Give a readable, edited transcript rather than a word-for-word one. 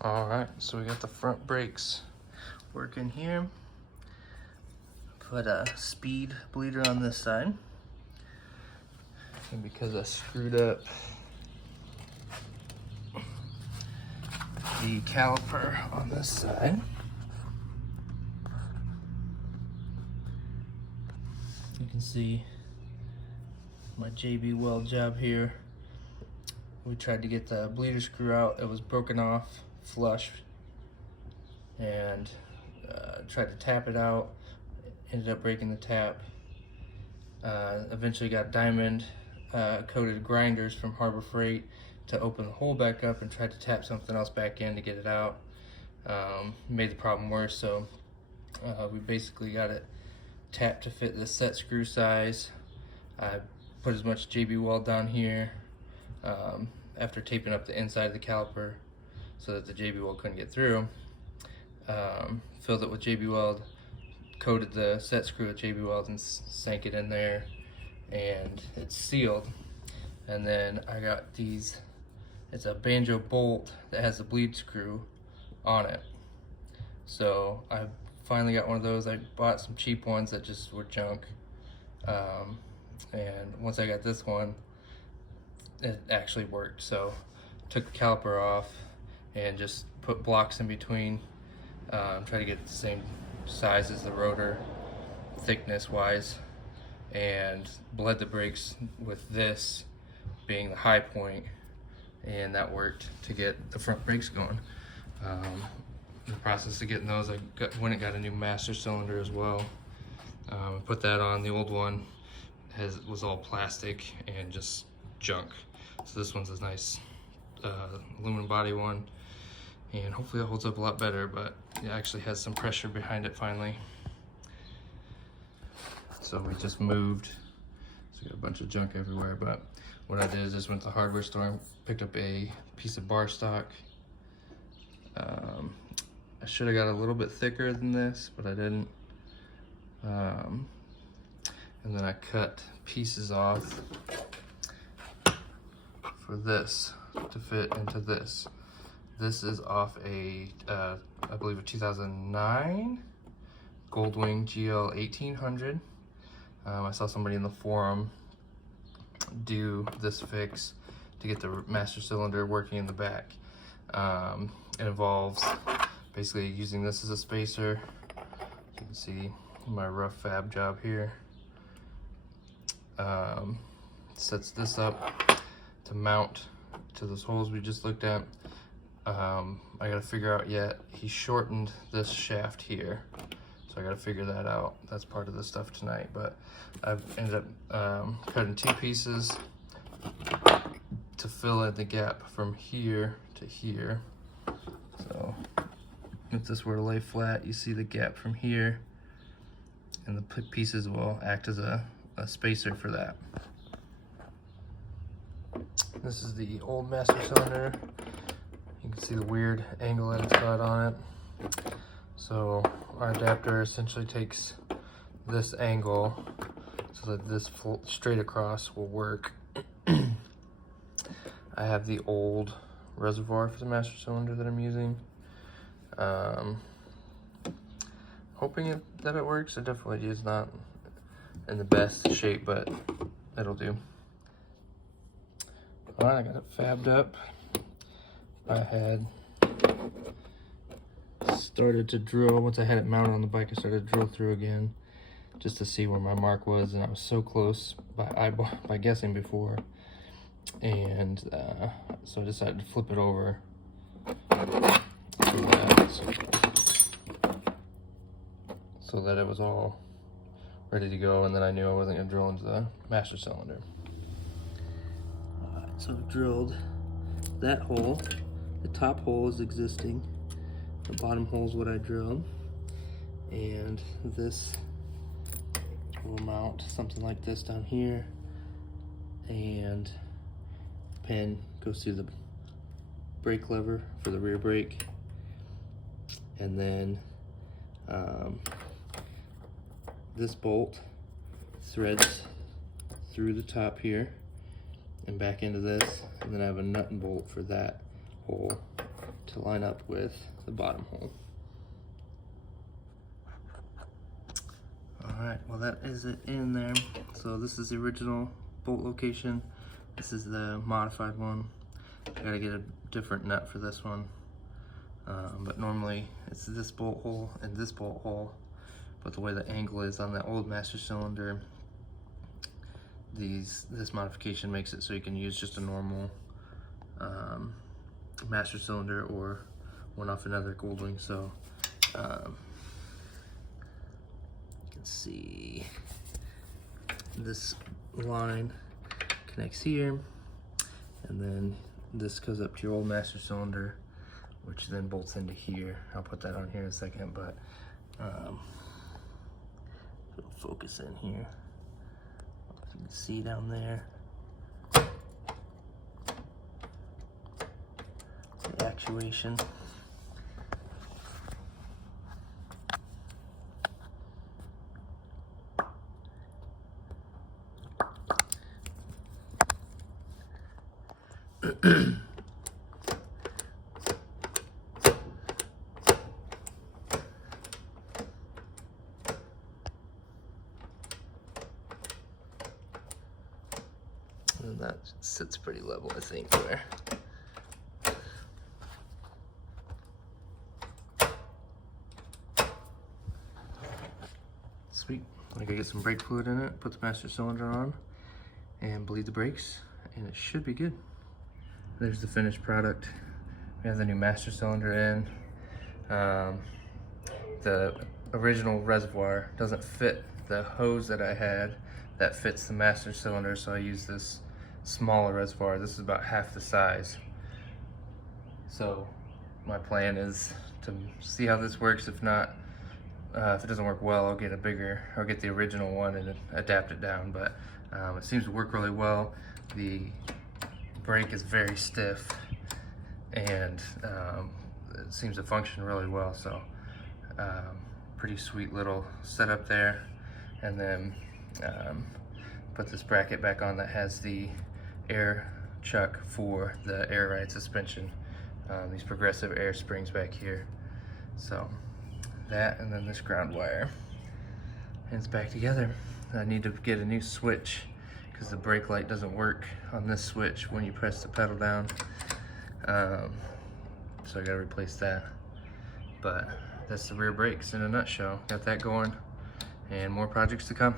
All right, so we got the front brakes working here. Put a speed bleeder on this side. And because I screwed up the caliper on this side, you can see my JB weld job here. We tried to get the bleeder screw out. It was broken off, flush, and tried to tap it out. Ended up breaking the tap. Eventually got diamond coated grinders from Harbor Freight to open the hole back up and tried to tap something else back in to get it out. Made the problem worse, so we basically got it tapped to fit the set screw size. I put as much JB weld down here after taping up the inside of the caliper so that the JB weld couldn't get through. Filled it with JB weld, coated the set screw with JB weld and sank it in there, and it's sealed. And then I got these, it's a banjo bolt that has a bleed screw on it. So I finally got one of those. I bought some cheap ones that just were junk. And once I got this one, it actually worked. So took the caliper off and just put blocks in between, try to get the same size as the rotor, thickness wise, and bled the brakes with this being the high point, and that worked to get the front brakes going. In the process of getting those, I went and got a new master cylinder as well. Put that on. The old one was all plastic and just junk, so this one's a nice aluminum body one, and hopefully it holds up a lot better, but it actually has some pressure behind it finally. So we just moved, so we got a bunch of junk everywhere, but what I did is just went to the hardware store and picked up a piece of bar stock. I should have got a little bit thicker than this, but I didn't. And then I cut pieces off for this to fit into this. This is off a, I believe a 2009 Goldwing GL1100. I saw somebody in the forum do this fix to get the master cylinder working in the back. It involves basically using this as a spacer. You can see my rough fab job here. Sets this up to mount to those holes we just looked at. I gotta figure out yet, he shortened this shaft here, so I gotta figure that out. That's part of the stuff tonight, but I've ended up cutting two pieces to fill in the gap from here to here. So if this were to lay flat, you see the gap from here, and the pieces will act as a spacer for that. This is the old master cylinder. You can see the weird angle that it's got on it. So our adapter essentially takes this angle so that this straight across will work. I have the old reservoir for the master cylinder that I'm using. Hoping that it works. It definitely is not in the best shape, but it'll do. All right, I got it fabbed up. I had started to drill, once I had it mounted on the bike, I started to drill through again just to see where my mark was, and I was so close by guessing before, and so I decided to flip it over so that it was all ready to go, and then I knew I wasn't going to drill into the master cylinder. Alright, so I've drilled that hole. The top hole is existing. The bottom hole is what I drilled. And this will mount something like this down here. And the pin goes through the brake lever for the rear brake. And then this bolt threads through the top here and back into this, and then I have a nut and bolt for that hole to line up with the bottom hole. Alright, well that is it in there. So this is the original bolt location. This is the modified one. I gotta get a different nut for this one. But normally it's this bolt hole and this bolt hole. But the way the angle is on the old master cylinder, this modification makes it so you can use just a normal master cylinder or one off another Goldwing. So you can see this line connects here, and then this goes up to your old master cylinder, which then bolts into here. I'll put that on here in a second, but it'll focus in here. You can see down there the actuation. And that sits pretty level, I think, there. Sweet. I gotta get some brake fluid in it, put the master cylinder on, and bleed the brakes, and it should be good. There's the finished product. We have the new master cylinder in. The original reservoir doesn't fit the hose that I had that fits the master cylinder, so I use this smaller reservoir. This is about half the size. So my plan is to see how this works. If not, if it doesn't work well, I'll get a bigger, or get the original one and adapt it down. But it seems to work really well. The brake is very stiff, and it seems to function really well. So pretty sweet little setup there. And then put this bracket back on that has the air chuck for the air ride suspension. These progressive air springs back here. So that, and then this ground wire, and it's back together. I need to get a new switch because the brake light doesn't work on this switch when you press the pedal down. So I gotta replace that. But that's the rear brakes in a nutshell. Got that going, and more projects to come.